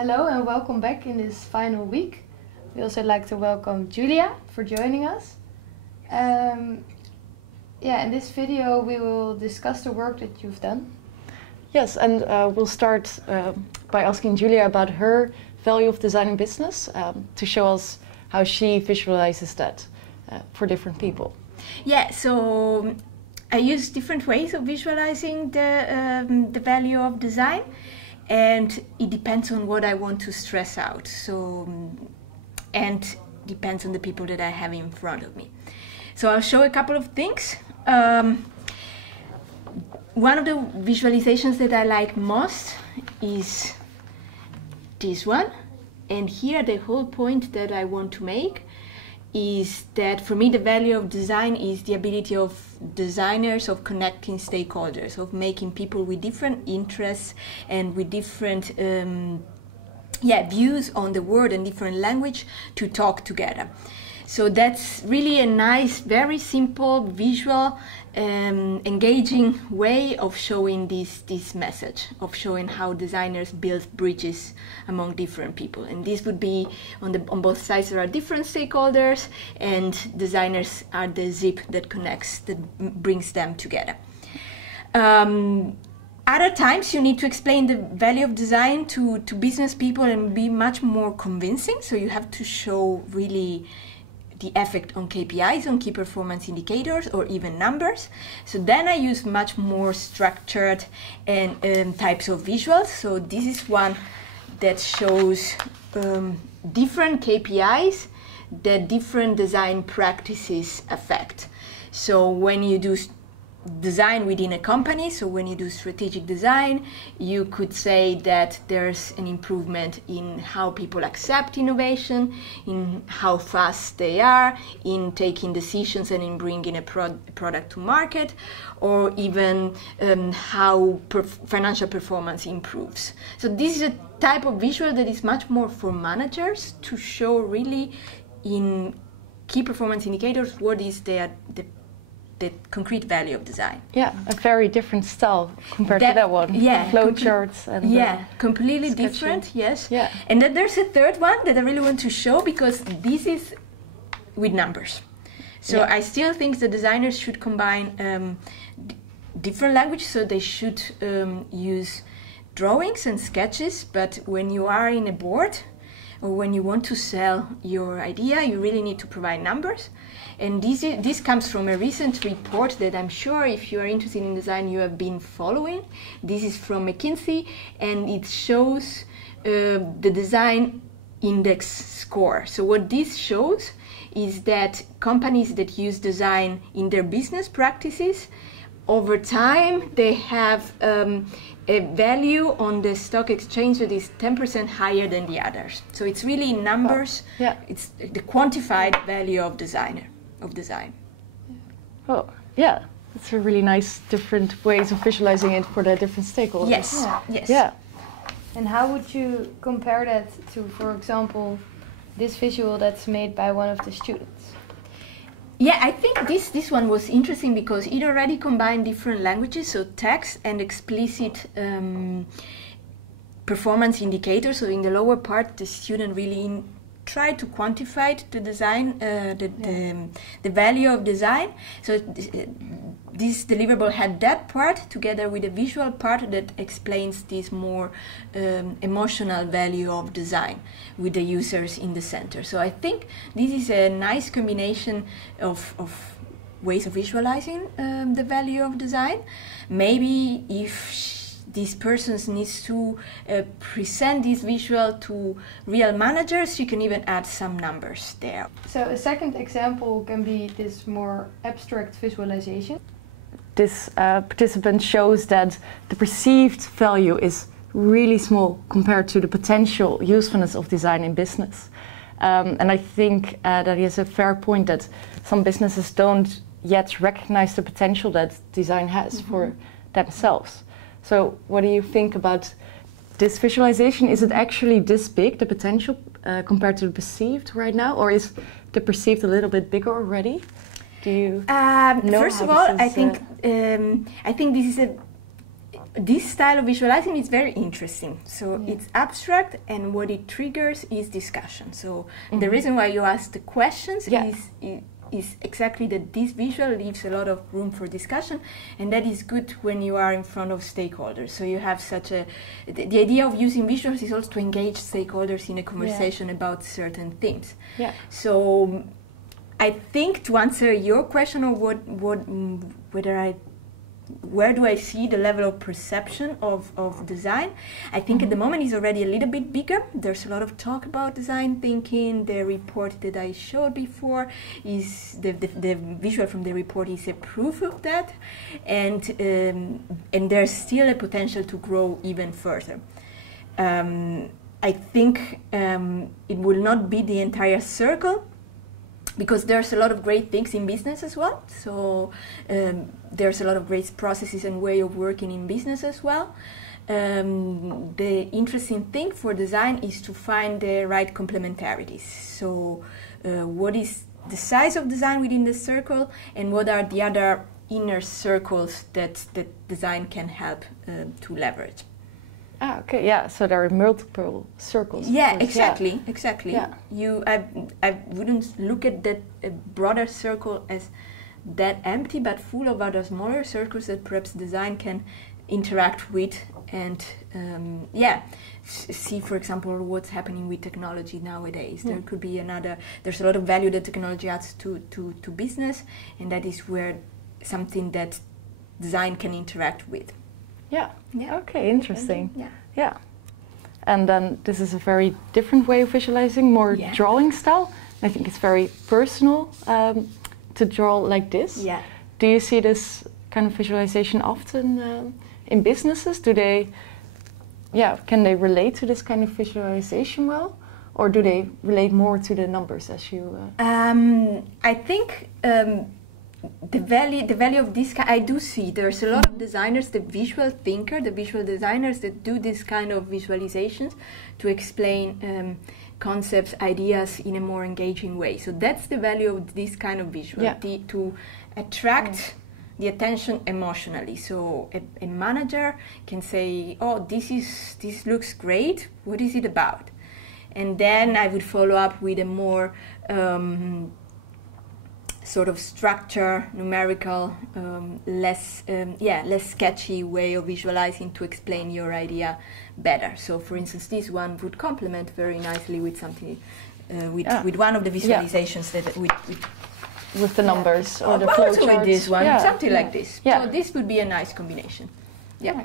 Hello and welcome back in this final week. We also like to welcome Julia for joining us. In this video we will discuss the work that you've done. Yes, and we'll start by asking Julia about her value of design in business to show us how she visualizes that for different people. Yeah, so I use different ways of visualizing the value of design, and it depends on what I want to stress out. And depends on the people that I have in front of me. So I'll show a couple of things. One of the visualizations that I like most is this one. And here the whole point that I want to make is that for me the value of design is the ability of designers of connecting stakeholders, of making people with different interests and with different views on the world and different language to talk together. So that's really a nice, very simple, visual, engaging way of showing this message, of showing how designers build bridges among different people. And this would be on both sides there are different stakeholders, and designers are the zip that connects, that brings them together. Other times you need to explain the value of design to business people and be much more convincing. So you have to show really the effect on KPIs, on key performance indicators, or even numbers. So then I use much more structured and types of visuals. So this is one that shows different KPIs that different design practices affect. So when you do design within a company, so when you do strategic design, you could say that there's an improvement in how people accept innovation, in how fast they are, in taking decisions and in bringing a product to market, or even how financial performance improves. So this is a type of visual that is much more for managers to show really in key performance indicators what is the concrete value of design. Yeah, a very different style compared to that one. Yeah, flow charts and completely sketching. different. Yes. Yeah. And then there's a third one that I really want to show because this is with numbers. So I still think the designers should combine different languages. So they should use drawings and sketches. But when you are in a board, or when you want to sell your idea, you really need to provide numbers. And this comes from a recent report that I'm sure if you are interested in design, you have been following. This is from McKinsey, and it shows the design index score. So what this shows is that companies that use design in their business practices, over time, they have a value on the stock exchange that is 10% higher than the others. So it's really numbers. Yeah. It's the quantified value of design. Oh, yeah. That's a really nice different ways of visualizing it for the different stakeholders. Yes. Yeah. Yes. Yeah. And how would you compare that to, for example, this visual that's made by one of the students? Yeah, I think this one was interesting because it already combined different languages, so text and explicit performance indicators. So in the lower part, the student really tried to quantify the design, the value of design. So this deliverable had that part together with a visual part that explains this more emotional value of design with the users in the center. So I think this is a nice combination of ways of visualizing the value of design. Maybe if this person needs to present this visual to real managers, you can even add some numbers there. So a second example can be this more abstract visualization. This participant shows that the perceived value is really small compared to the potential usefulness of design in business. And I think that is a fair point that some businesses don't yet recognize the potential that design has for themselves. So what do you think about this visualization? Is it actually this big, the potential, compared to the perceived right now? Or is the perceived a little bit bigger already? Do you know first of all, I think this is this style of visualizing is very interesting. So it's abstract, and what it triggers is discussion. So the reason why you ask the questions is exactly that this visual leaves a lot of room for discussion, and that is good when you are in front of stakeholders. So you have such a... The idea of using visuals is also to engage stakeholders in a conversation about certain themes. Yeah. So I think to answer your question of where do I see the level of perception of design, I think at the moment is already a little bit bigger. There's a lot of talk about design thinking. The report that I showed before is the visual from the report is a proof of that, and there's still a potential to grow even further. I think it will not be the entire circle, because there's a lot of great things in business as well. So there's a lot of great processes and way of working in business as well. The interesting thing for design is to find the right complementarities. So what is the size of design within the circle, and what are the other inner circles that design can help to leverage? Ah, okay, yeah. So there are multiple circles. Yeah, exactly, exactly. Yeah. I wouldn't look at that broader circle as that empty, but full of other smaller circles that perhaps design can interact with, and see, for example, what's happening with technology nowadays. There could be there's a lot of value that technology adds to business, and that is where something that design can interact with. Yeah. Okay, interesting. Yeah. And then this is a very different way of visualizing, more drawing style. I think it's very personal to draw like this. Yeah. Do you see this kind of visualization often in businesses? Do they, can they relate to this kind of visualization well? Or do they relate more to the numbers as you... I think the value of this I do see. There's a lot of designers, the visual designers that do this kind of visualizations to explain concepts, ideas in a more engaging way. So that's the value of this kind of visual, to attract the attention emotionally. So a manager can say, oh, this looks great, what is it about? And then I would follow up with a more sort of structure, numerical, less sketchy way of visualizing to explain your idea better. So, for instance, this one would complement very nicely with something, with one of the visualizations that with the numbers or the flow charts. With this one, something like this. Yeah. So this would be a nice combination. Yeah.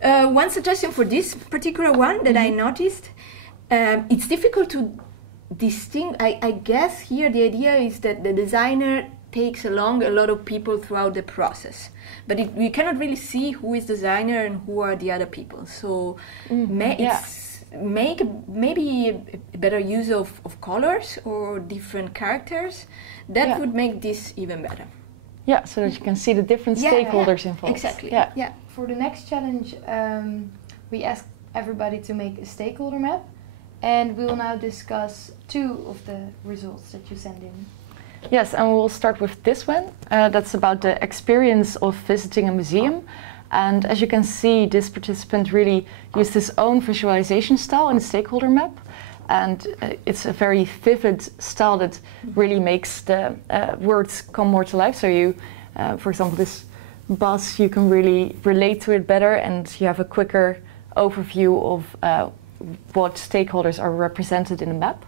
Nice. One suggestion for this particular one that I noticed, it's difficult to distinct. I guess here the idea is that the designer takes along a lot of people throughout the process, but we cannot really see who is designer and who are the other people. So make maybe a better use of colors or different characters. That would make this even better. Yeah, so that you can see the different stakeholders involved. Exactly. Yeah. For the next challenge, we asked everybody to make a stakeholder map. And we will now discuss 2 of the results that you send in. Yes, and we'll start with this one. That's about the experience of visiting a museum. And as you can see, this participant really used his own visualization style in the stakeholder map. And it's a very vivid style that really makes the words come more to life. So you, for example, this bus, you can really relate to it better, and you have a quicker overview of what stakeholders are represented in the map.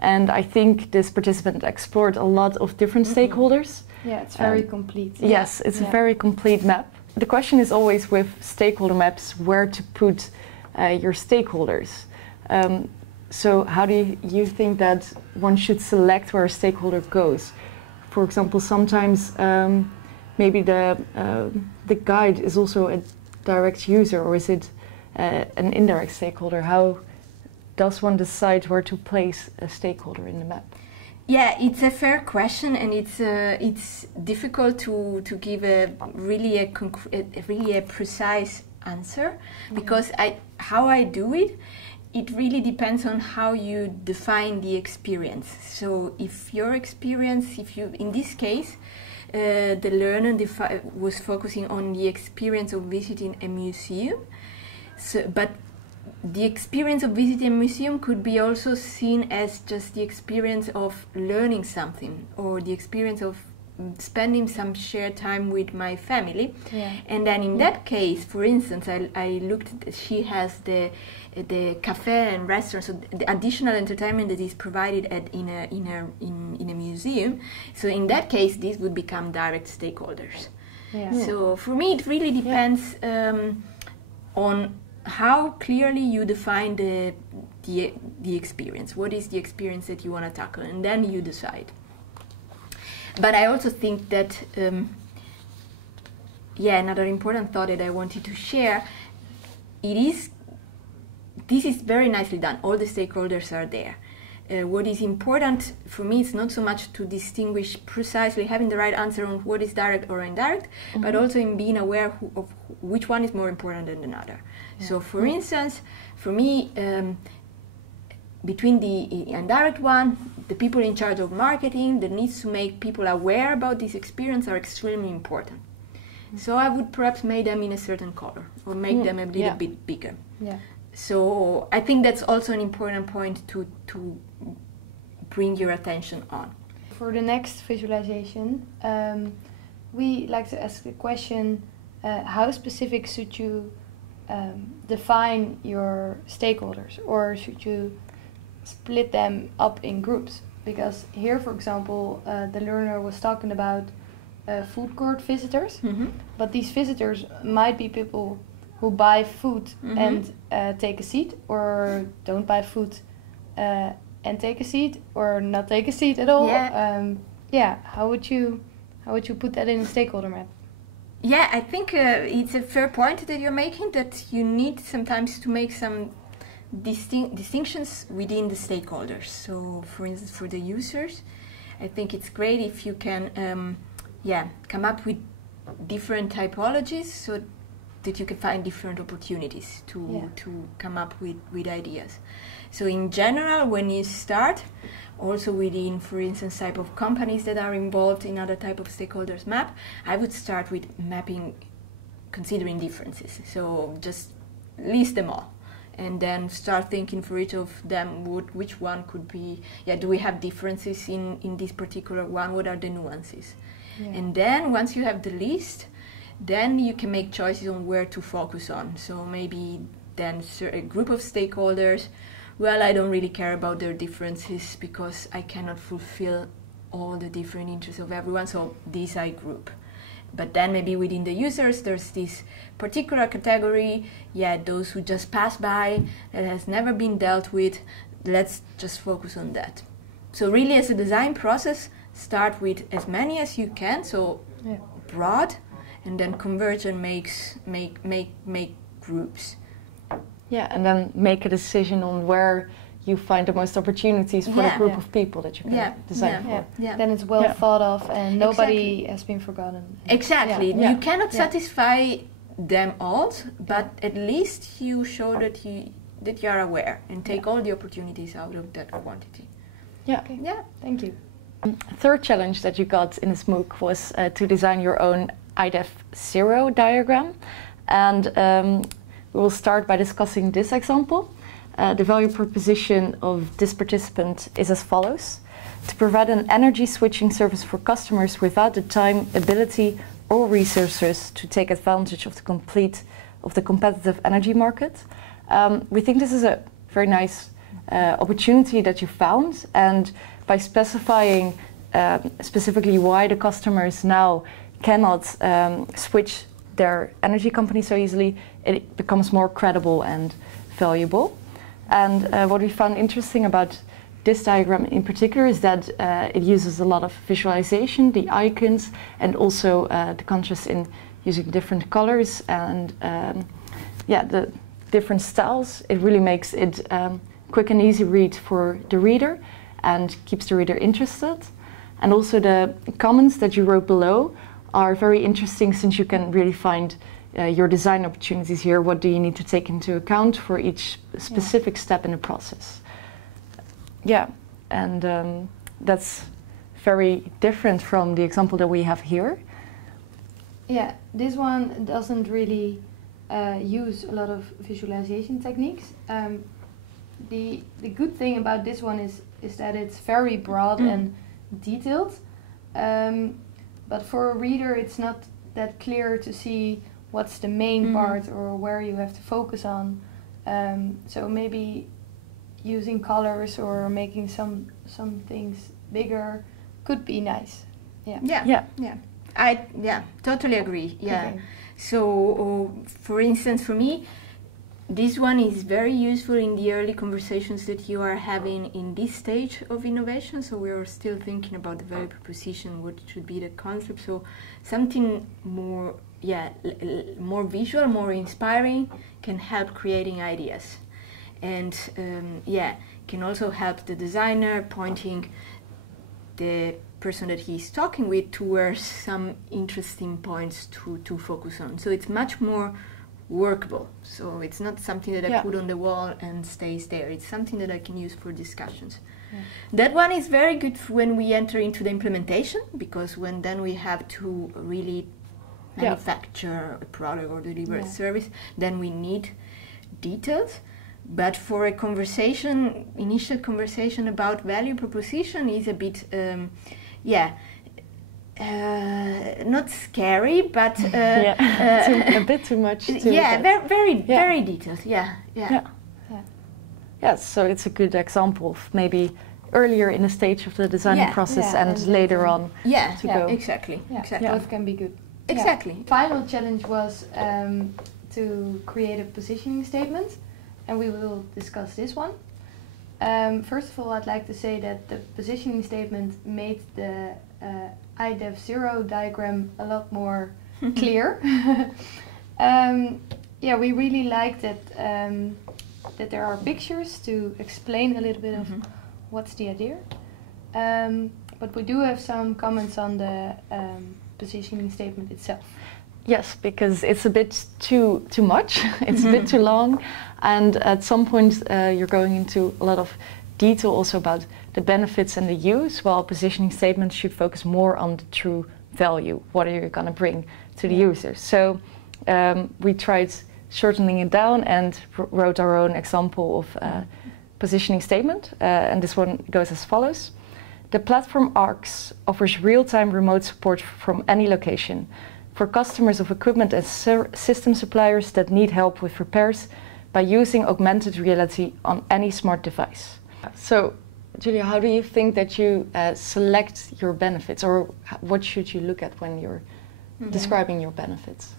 And I think this participant explored a lot of different stakeholders. Yeah, it's very complete. Yes, it's a very complete map. The question is always with stakeholder maps where to put your stakeholders. So how do you think that one should select where a stakeholder goes? For example, sometimes maybe the guide is also a direct user, or is it an indirect stakeholder? How does one decide where to place a stakeholder in the map? Yeah, it's a fair question, and it's difficult to give a really precise answer, because how I do it, it really depends on how you define the experience. So if your experience, in this case, the learner was focusing on the experience of visiting a museum. So, but the experience of visiting a museum could be also seen as just the experience of learning something, or the experience of spending some shared time with my family. Yeah. And then in that case, for instance, I looked, she has the cafe and restaurant, so the additional entertainment that is provided in a museum. So in that case, these would become direct stakeholders. Yeah. So for me, it really depends on how clearly you define the experience. What is the experience that you want to tackle, and then you decide. But I also think that, another important thought that I wanted to share, this is very nicely done. All the stakeholders are there. What is important for me is not so much to distinguish precisely having the right answer on what is direct or indirect, but also in being aware of which one is more important than another. Yeah. So for instance, for me, between the indirect one, the people in charge of marketing that needs to make people aware about this experience are extremely important. So I would perhaps make them in a certain color, or make them a little bit bigger. Yeah. So I think that's also an important point to bring your attention on. For the next visualization, we like to ask the question, how specific should you define your stakeholders, or should you split them up in groups? Because here, for example, the learner was talking about food court visitors, but these visitors might be people who buy food and take a seat, or don't buy food and take a seat, or not take a seat at all. How would you put that in a stakeholder map? Yeah, I think it's a fair point that you're making, that you need sometimes to make some distinctions within the stakeholders. So, for instance, for the users, I think it's great if you can come up with different typologies, so that you can find different opportunities to come up with ideas. So in general, when you start, also within, for instance, type of companies that are involved in other type of stakeholders map, I would start with mapping, considering differences. So just list them all, and then start thinking for each of them which one could be, do we have differences in this particular one, what are the nuances? Yeah. And then once you have the list, then you can make choices on where to focus on. So maybe then a group of stakeholders, well, I don't really care about their differences because I cannot fulfill all the different interests of everyone, so these I group. But then maybe within the users, there's this particular category, those who just pass by, that has never been dealt with, let's just focus on that. So really, as a design process, start with as many as you can, so broad, and then converge and make groups. Yeah, and then make a decision on where you find the most opportunities for the group of people that you can design for. Yeah. Then it's well thought of, and nobody has been forgotten. Exactly. You cannot satisfy them all, but at least you show that you are aware and take all the opportunities out of that quantity. Yeah. Okay. Yeah. Thank you. Third challenge that you got in this MOOC was to design your own IDEF 0 diagram, and we will start by discussing this example. The value proposition of this participant is as follows: to provide an energy switching service for customers without the time, ability, or resources to take advantage of the competitive energy market. We think this is a very nice opportunity that you found, and by specifying specifically why the customers now cannot switch their energy company so easily, it becomes more credible and valuable. And what we found interesting about this diagram in particular is that it uses a lot of visualization, the icons, and also the contrast in using different colors and the different styles. It really makes it quick and easy read for the reader and keeps the reader interested. And also the comments that you wrote below are very interesting, since you can really find your design opportunities here. What do you need to take into account for each specific step in the process? Yeah, and that's very different from the example that we have here. Yeah, this one doesn't really use a lot of visualization techniques. The good thing about this one is that it's very broad and detailed, but for a reader it's not that clear to see what's the main part or where you have to focus on. So maybe using colors or making some things bigger could be nice. I totally agree. Yeah. Okay. So for instance, for me, this one is very useful in the early conversations that you are having in this stage of innovation. So we are still thinking about the value proposition, what should be the concept. So something more, more visual, more inspiring can help creating ideas. And can also help the designer pointing the person that he's talking with towards some interesting points to focus on. So it's much more workable. So it's not something that I put on the wall and stays there. It's something that I can use for discussions. Yeah. That one is very good when we enter into the implementation, because then we have to really manufacture a product or deliver a service, then we need details. But for a initial conversation about value proposition is a bit, not scary, but a bit too much. Very detailed. Yes, so it's a good example of maybe earlier in the stage of the design process and later on. Go. Exactly. Both can be good. Exactly. Final challenge was to create a positioning statement. And we will discuss this one. First of all, I'd like to say that the positioning statement made the IDEF0 diagram a lot more clear. We really like that that there are pictures to explain a little bit of what's the idea. But we do have some comments on the positioning statement itself. Yes, because it's a bit too much. It's a bit too long, and at some point you're going into a lot of detail also about the benefits and the use, while positioning statements should focus more on the true value. What are you going to bring to the users? So we tried shortening it down and wrote our own example of positioning statement, and this one goes as follows. The platform ARX offers real-time remote support from any location for customers of equipment and system suppliers that need help with repairs by using augmented reality on any smart device. So, Julia, how do you think that you select your benefits, or what should you look at when you're describing your benefits?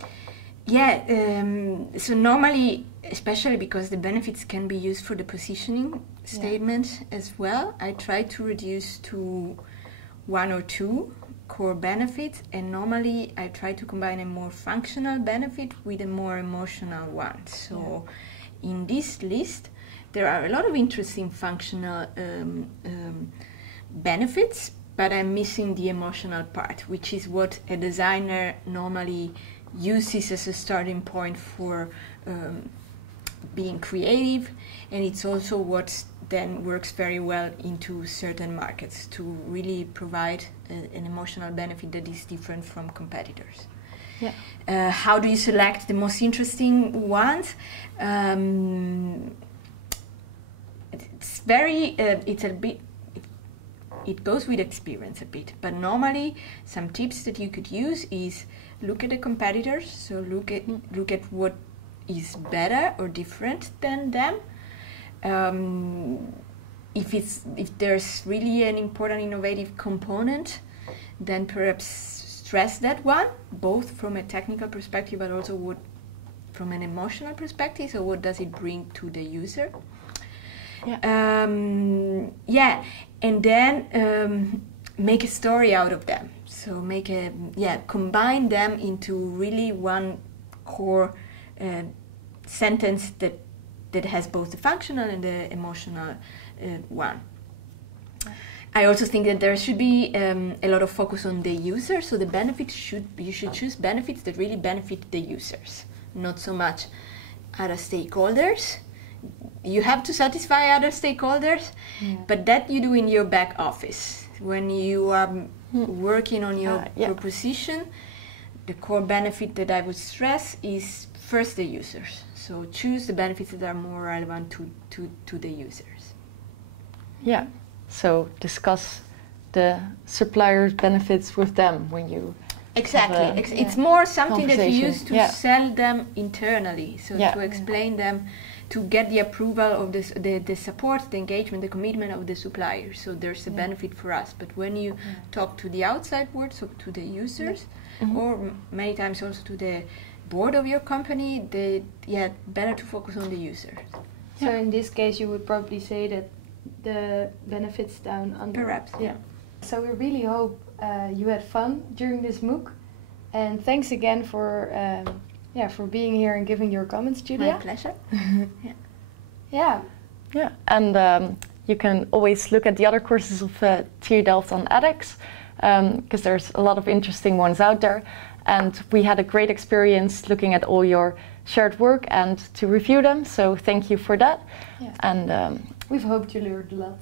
So normally, especially because the benefits can be used for the positioning statement as well, I try to reduce to one or two core benefits, and normally I try to combine a more functional benefit with a more emotional one. So in this list there are a lot of interesting functional benefits, but I'm missing the emotional part, which is what a designer normally uses as a starting point for being creative, and it's also what then works very well into certain markets to really provide an emotional benefit that is different from competitors. How do you select the most interesting ones? It's very, it goes with experience a bit, but normally some tips that you could use is look at the competitors, so look at what is better or different than them. If there's really an important innovative component, then perhaps stress that one, both from a technical perspective but also from an emotional perspective. So what does it bring to the user? And then make a story out of them. So combine them into really one core sentence that has both the functional and the emotional one. I also think that there should be a lot of focus on the user. So the benefits you should choose benefits that really benefit the users, not so much other stakeholders. You have to satisfy other stakeholders, but that you do in your back office. When you are working on your Yeah. proposition, the core benefit that I would stress is first the users. So choose the benefits that are more relevant to the users. Yeah. So discuss the supplier's benefits with them when you. Exactly. Have a It's more something that you conversation. use to Yeah. sell them internally. So Yeah. to explain them, to get the approval of the support, the engagement, the commitment of the supplier. So there's a benefit for us. But when you talk to the outside world, so to the users, or many times also to the board of your company, better to focus on the user. So in this case, you would probably say that the benefits down under. Perhaps, yeah. So we really hope you had fun during this MOOC, and thanks again for for being here and giving your comments, Julia. My pleasure. Yeah. Yeah, and you can always look at the other courses of TU Delft on edX, because there's a lot of interesting ones out there. And we had a great experience looking at all your shared work and to review them. So thank you for that. Yeah. And We've hoped you learned a lot.